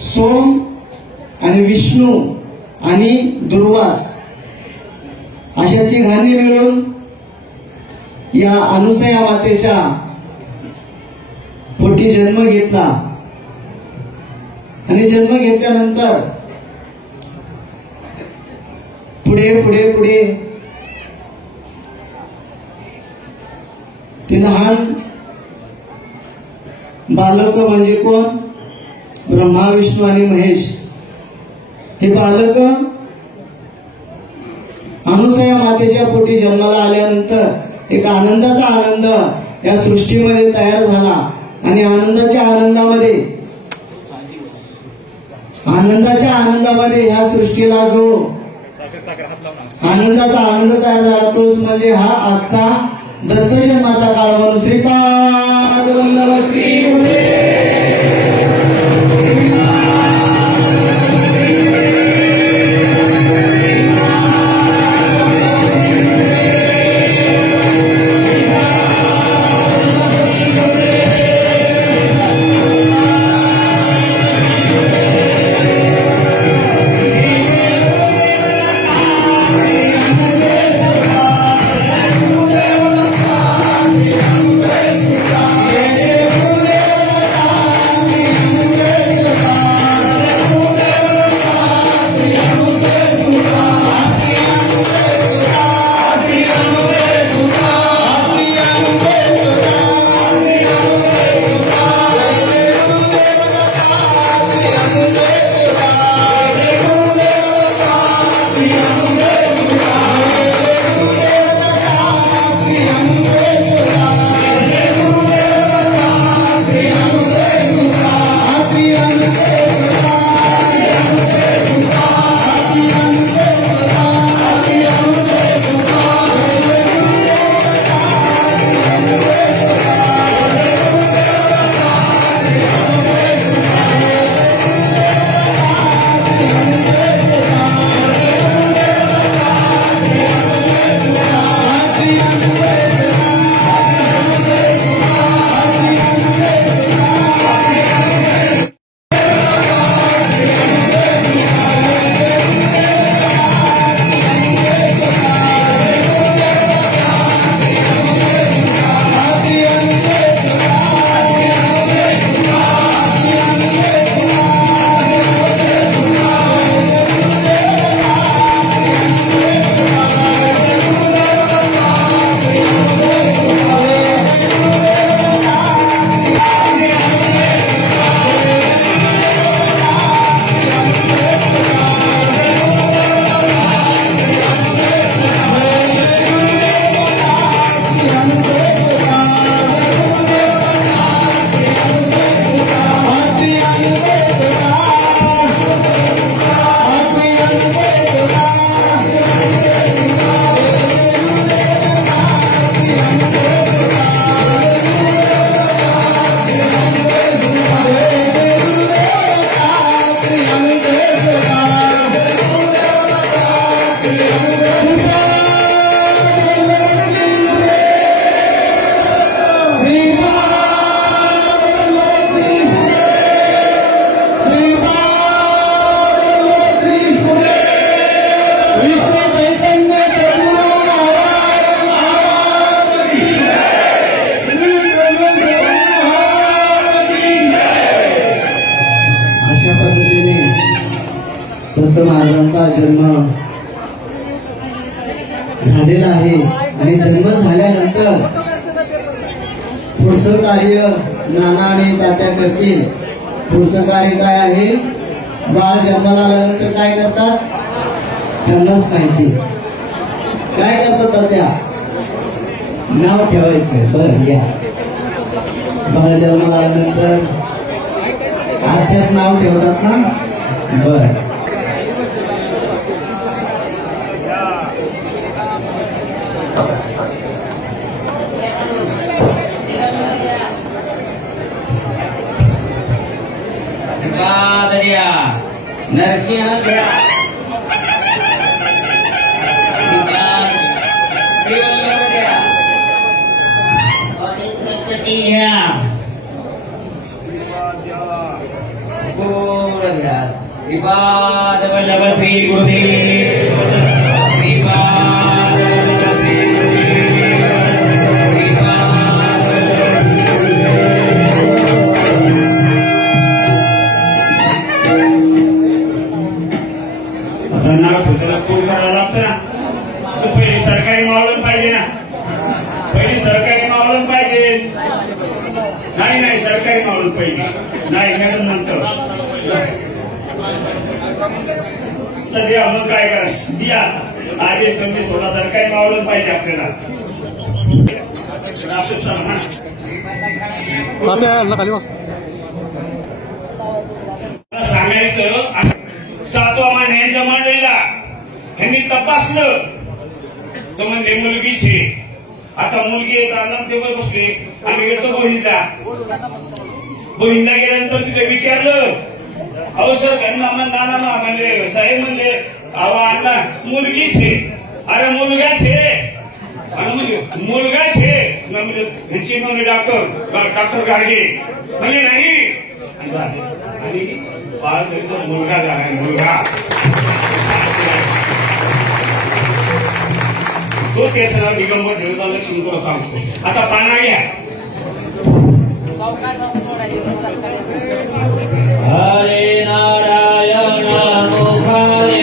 सोम आणि विष्णू आणि दुर्वास अशा तिघांनी मिळून या अनुसया मातेच्या पोटी जन्म घेतला. आणि जन्म घेतल्यानंतर पुढे पुढे पुढे ते लहान बालक म्हणजे कोण? ब्रह्मा, विष्णू आणि महेश. हे बालक अनुसया मातेच्या पोटी जन्माला आल्यानंतर एक आनंदाचा आनंद या सृष्टीमध्ये तयार झाला. आणि आनंदाच्या आनंदामध्ये ह्या सृष्टीला जो आनंदाचा आनंद तयार झाला तोच म्हणजे हा आजचा दत्त जन्माचा काळ. म्हणून श्रीपाद वल्लभ श्री दत्त महाराजांचा जन्म झालेला आहे आणि जन्म झाल्यानंतर पुढचं कार्य नाना आणि तात्या करतील. पुढचं कार्य काय आहे? बाळ जन्माला आल्यानंतर काय करतात त्यांनाच माहिती. काय करतात तात्या? नाव ठेवायचं. बरं या. बाळ जन्माला आल्यानंतर आत्याच नाव ठेवतात ना? बर. नरसिंह घ्या. सरस्वती घ्या. गोड घ्या. श्रीपाद वल्लभ श्री गुरुदेव. श्रीपाद वल्लभ श्री गुरुदेव. श्रीपाद नाव ठेवताना पूर्ण करावं लागतं ना. तर पहिली सरकारी मावळण पाहिजे ना. पहिली सरकारी मावळण पाहिजे. नाही सरकारी मावळण पहिली. नाही मॅडम नंतर तर द्या. मग काय करायचं द्या. आधी समजी थोडा सरकारी मावळण पाहिजे आपल्याला. सांगायचं 7वा मान यांच्या मंडळीला ह्यांनी तपासलं तर म्हणजे मुलगीच आहे. आता मुलगी येत आनंद ते बसले. आम्ही गेलो बोहिंदा. बोहिंदा गेल्यानंतर तिथे विचारलं. अहो सर त्यांना नाना म्हणले साहेब म्हणले अहो अण्णा मुलगीच आहे. अरे मुलगाच आहे. मुलगाच आहे ह्यांची म्हणले डॉक्टर गाडगे म्हणले नाही. आणि बाळ मुलगा झाला. मुलगा तो केसरा निगमवर देवता लक्ष्मी तुला सांगतो. आता पाना घ्या. हरे नारायण मुखारे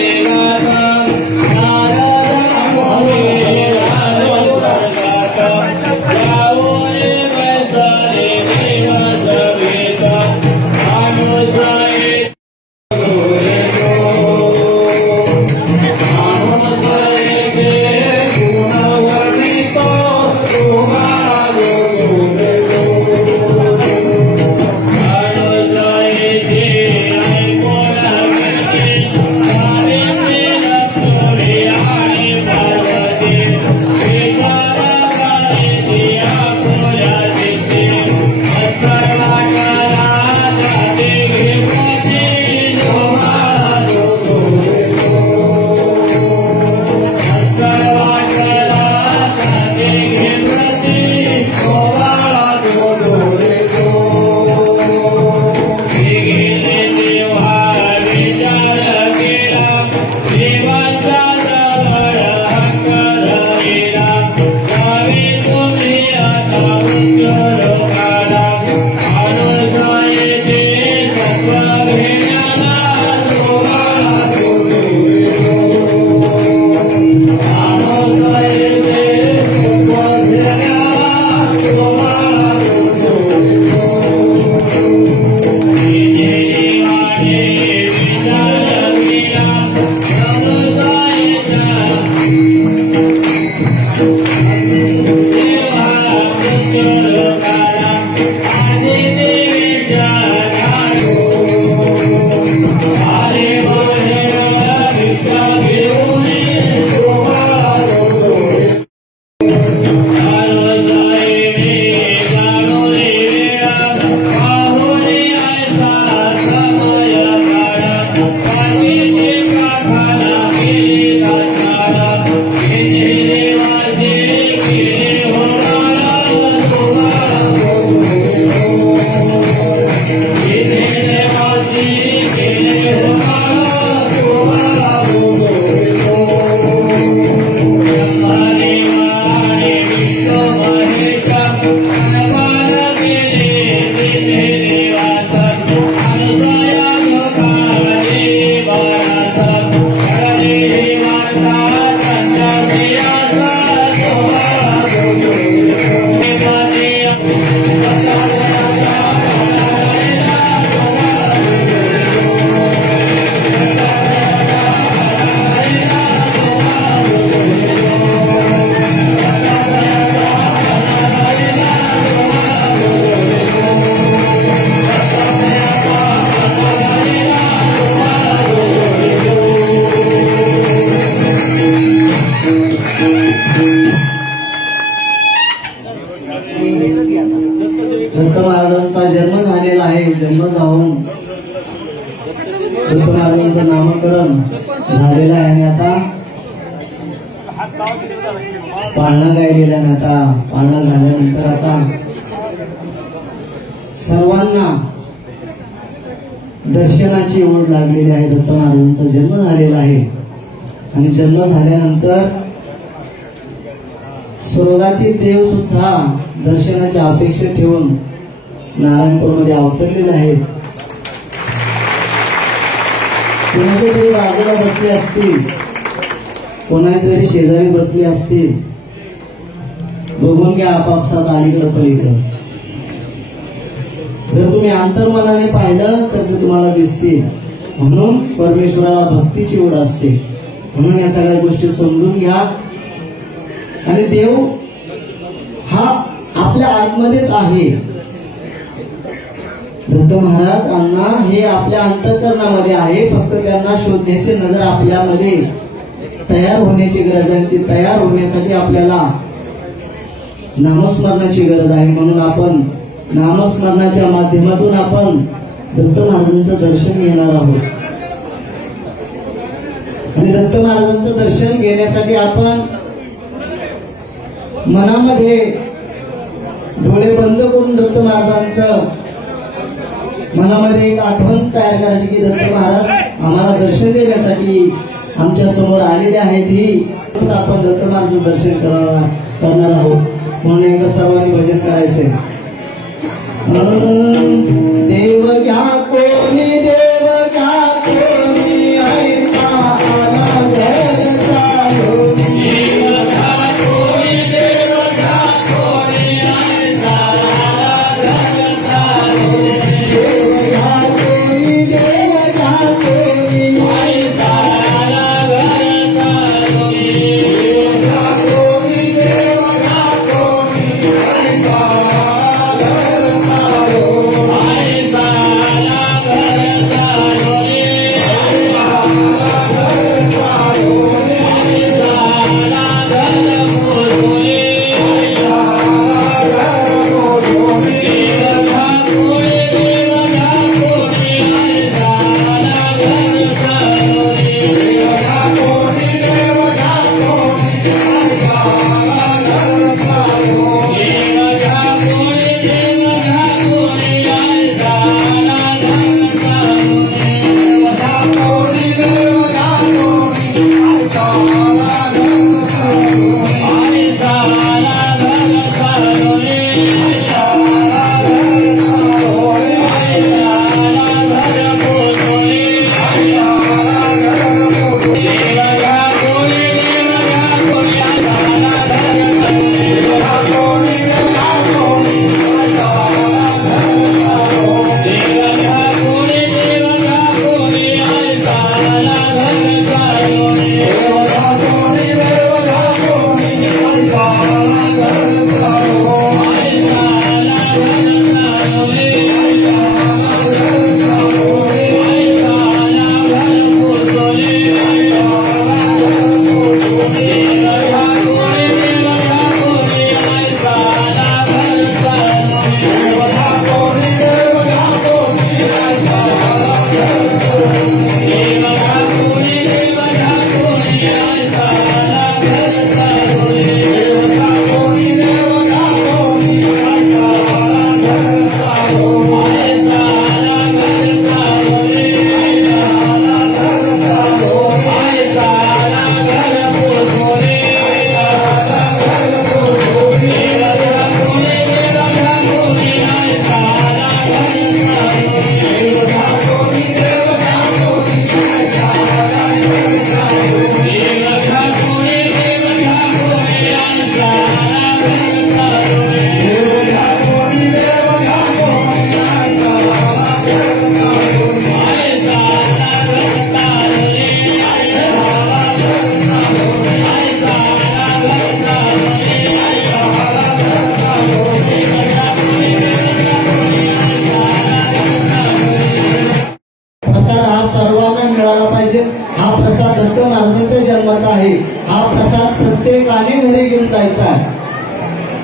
पाळणा गायलेला आता पाळणा झाल्यानंतर आता सर्वांना दर्शनाची ओढ लागलेली आहे. दत्त महाराजांचा जन्म झालेला आहे आणि जन्म झाल्यानंतर स्वर्गातील देव सुद्धा दर्शनाची अपेक्षा ठेवून नारायणपूरमध्ये अवतरलेले आहेत. कोणाचे तरी बाजूला बसले असतील, कोणातरी शेजारी बसले असतील, बघून घ्या आपापसात अलीकडं पलीकडं. जर तुम्ही अंतर्मनाने पाहिलं तर ते तुम्हाला दिसतील. म्हणून परमेश्वराला भक्तीची ओढ असते. म्हणून या सगळ्या गोष्टी समजून घ्या. आणि देव हा आपल्या आतमध्येच आहे. दत्त महाराज अण्णा हे आपल्या अंतःकरणामध्ये आहे. फक्त त्यांना शोधण्याची नजर आपल्यामध्ये तयार होण्याची गरज आहे. ती तयार होण्यासाठी आपल्याला नामस्मरणाची गरज आहे. म्हणून आपण नामस्मरणाच्या माध्यमातून आपण दत्त महाराजांचं दर्शन घेणार आहोत. आणि दत्त महाराजांचं दर्शन घेण्यासाठी आपण मनामध्ये डोळे बंद करून दत्त महाराजांचं मनामध्ये एक आठवण तयार करायची की दत्त महाराज आम्हाला दर्शन देण्यासाठी आमच्या समोर आलेले आहेत. ही आपण दत्त महाराजांचं दर्शन करणार आहोत. म्हणून एकदा सर्वांनी भजन करायचंय. देव घ्या कोणी, देव घ्या कोणी, ऐका आला घर चालू. देव घ्या कोणी, देव घ्या कोणी, ऐका आला घर चालू. देव घ्या कोणी, देव घ्या कोणी, ऐका आला घर चालू. देव घ्या कोणी, देव घ्या कोणी, ऐका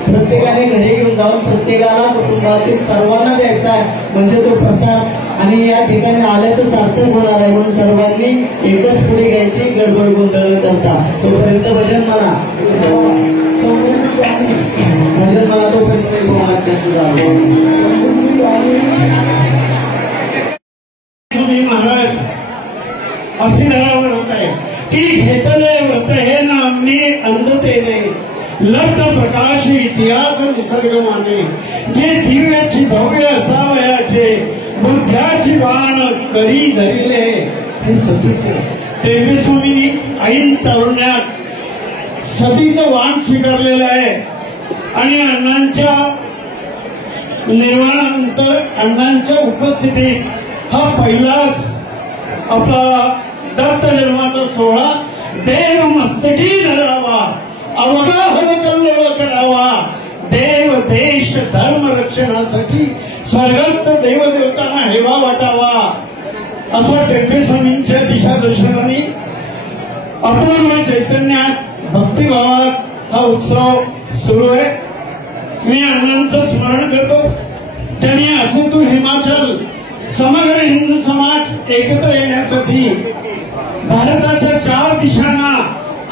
प्रत्येकाने घरी घेऊन जाऊन प्रत्येकाला कुटुंबातील सर्वांना द्यायचा आहे. म्हणजे तो प्रसाद आणि या ठिकाणी आल्याचं सार्थक होणार आहे. म्हणून सर्वांनी एकच पुढे घ्यायची, गडबड गोंधळ करता. तोपर्यंत भजन म्हणा. लब्ध प्रकाश इतिहास निसर्ग माने जे दिव्याची भव्य असावयाचे बुद्ध्याची बाण करी धरिले हे सतीचे टेंबेस्वामींनी ऐन तरुण्यात सतीचं वाण स्वीकारलेलं आहे आणि अण्णांच्या निर्वाणानंतर अण्णांच्या उपस्थितीत हा पहिलाच आपला दत्त जन्माचा सोहळा देव मस्तकी धरावा अवगाहन कल्लोळ करावा देव देश धर्म रक्षणासाठी स्वर्गस्थ देवदेवतांना हेवा वाटावा असं टेंबेस्वामींच्या दिशादर्शनाने अपूर्व चैतन्यात भक्तिभावात हा उत्सव सुरू आहे. मी अण्णांचं स्मरण करतो. त्यांनी असूतू हिमाचल समग्र हिंदू समाज एकत्र येण्यासाठी भारताच्या 4 दिशांना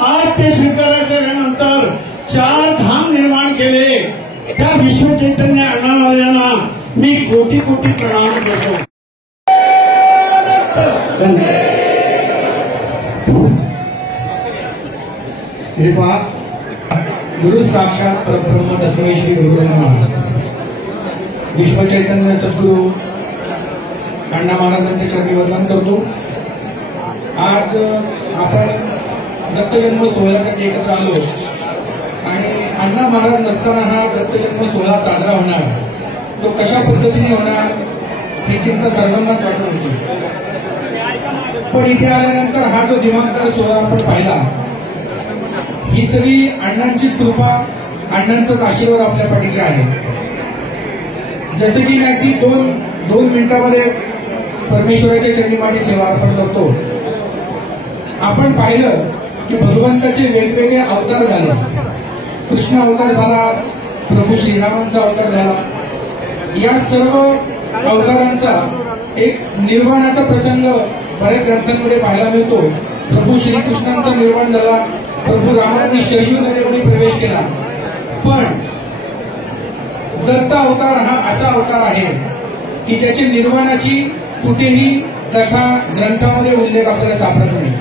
आद्य शंकराचार्यानंतर 4 धाम निर्माण केले. त्या विश्व चैतन्य अण्णावाल्यांना मी कोटी कोटी प्रणाम करतो. हे पहा, गुरु साक्षात परब्रह्म तस्मै श्री गुरुदेव नमः. विश्व चैतन्य सद्गुरू अण्णा महाराजांच्या चरणी वंदन करतो. आज आपण दत्तजन्म सोहळ्यासाठी एकत्र आलो आणि अण्णा महाराज नसताना हा दत्तजन्म सोहळा साजरा होणार, तो कशा पद्धतीने होणार ही चिंता सर्वांनाच वाटत होती. पण इथे आल्यानंतर हा जो दिमागदार सोहळा आपण पाहिला, ही सगळी अण्णांचीच कृपा, अण्णांचाच आशीर्वाद आपल्या पाठीचे आहे. जसं की मी अगदी दोन मिनिटांमध्ये परमेश्वराच्या चरणी माझी सेवा अर्पण करतो. आपण पाहिलं की भगवंताचे वेगवेगळे अवतार झाले. कृष्ण अवतार झाला, प्रभू श्रीरामांचा अवतार झाला. या सर्व अवतारांचा एक निर्वाणाचा प्रसंग बऱ्याच ग्रंथांमध्ये पाहायला मिळतो. प्रभू श्रीकृष्णांचा निर्वाण झाला, प्रभू रामांनी शरयू नदीमध्ये प्रवेश केला. पण दत्त अवतार हा असा अवतार आहे की ज्याची निर्वाणाची कुठेही कथा ग्रंथामध्ये उल्लेख आपल्याला सापडत नाही.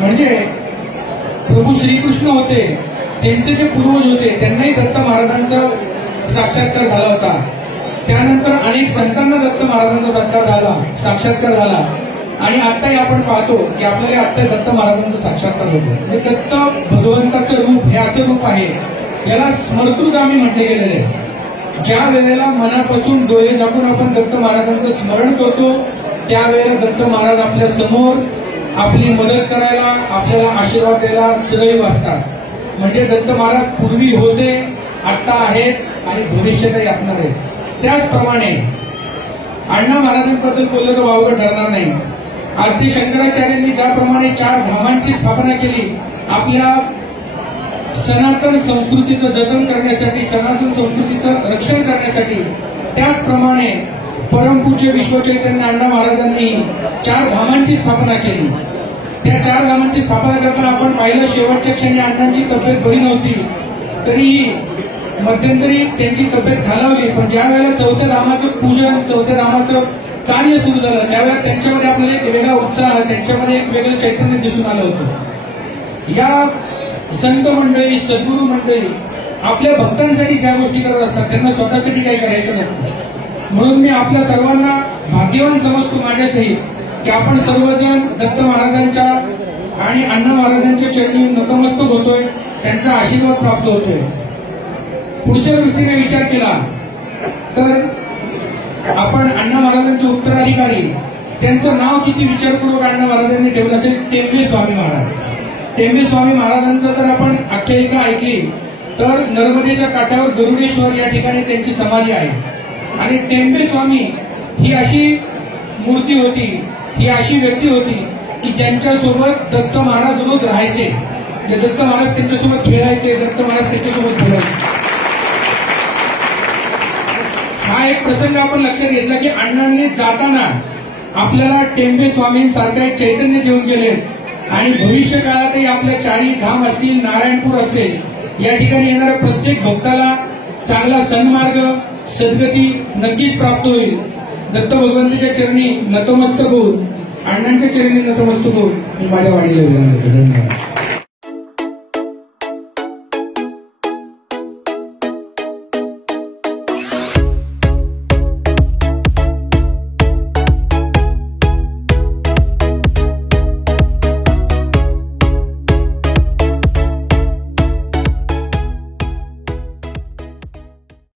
म्हणजे प्रभू श्रीकृष्ण होते, त्यांचे जे पूर्वज होते त्यांनाही दत्त महाराजांचा साक्षात्कार झाला होता. त्यानंतर अनेक संतांना दत्त महाराजांचा साक्षात्कार झाला आणि आताही आपण पाहतो की आपल्याला आता दत्त महाराजांचा साक्षात्कार होतो. म्हणजे दत्त भगवंताचं रूप हे असं रूप आहे, याला स्मृतृगामी म्हटले गेलेले आहे. ज्या वेळेला मनापासून डोळे झाकून आपण दत्त महाराजांचं स्मरण करतो, त्यावेळेला दत्त महाराज आपल्या समोर आपली मदत करायला, आपल्याला आशीर्वाद द्यायला सदैव असतात. म्हणजे दत्त महाराज पूर्वी होते, आता आहेत आणि भविष्यातही असणार आहेत. त्याचप्रमाणे अण्णा महाराजांबद्दल बोललं तर वावरं ठरणार नाही. आद्य शंकराचार्यांनी ज्याप्रमाणे 4 धामांची स्थापना केली आपल्या सनातन संस्कृतीचं जतन करण्यासाठी, सनातन संस्कृतीचं रक्षण करण्यासाठी, त्याचप्रमाणे परमपूज्य विश्वचैतन्य अण्णा महाराजांनी 4 धामांची स्थापना केली. त्या 4 धामांची स्थापना करताना आपण पाहिलं शेवटच्या क्षणी अण्णांची तब्येत बरी नव्हती, तरीही मध्यंतरी त्यांची तब्येत खालावली. पण ज्या वेळेला 4थ्या धामाचं पूजन, 4थ्या धामाचं कार्य सुरू झालं, त्यावेळेला त्यांच्यामध्ये आपल्याला एक वेगळा उत्साह, त्यांच्यामध्ये एक वेगळं चैतन्य दिसून आलं होतं. या संत मंडळी, सद्गुरू मंडळी आपल्या भक्तांसाठी ज्या गोष्टी करत असतात त्यांना स्वतःसाठी काही करायचं नसतं. म्हणून मी आपल्या सर्वांना भाग्यवान समजतो माझ्यासहित की आपण सर्वजण दत्त महाराजांच्या आणि अण्णा महाराजांच्या चरणी नतमस्तक होतोय, त्यांचा आशीर्वाद प्राप्त होतोय. पुढच्या दृष्टीने विचार केला तर आपण अण्णा महाराजांचे उत्तराधिकारी, त्यांचं नाव किती विचारपूर्वक अण्णा महाराजांनी ठेवलं असेल, टेंबेस्वामी महाराज. टेंबेस्वामी महाराजांचं जर आपण आख्यायिका ऐकली तर नर्मदेच्या काठावर गरुडेश्वर या ठिकाणी त्यांची समाधी आहे. आणि टेंबेस्वामी ही अशी मूर्ती होती, ही अशी व्यक्ती होती की ज्यांच्यासोबत दत्त महाराज रोज राहायचे. दत्त महाराज त्यांच्यासोबत खेळायचे, दत्त महाराज त्यांच्यासोबत बोलायचे. हा एक प्रसंग आपण लक्षात घेतला की अण्णांनी जाताना आपल्याला टेंबेस्वामींसारखं एक चैतन्य देऊन गेले आणि भविष्य काळातही आपल्या 4ही धाम असतील, नारायणपूर असेल, या ठिकाणी येणाऱ्या प्रत्येक भक्ताला चांगला सन्मार्ग, सद्गती नक्कीच प्राप्त होईल. दत्त भगवंताच्या चरणी नतमस्तक होऊन, अण्णांच्या चरणी नतमस्तक होऊन मी माझ्या वाणीला विनंती करतो. धन्यवाद.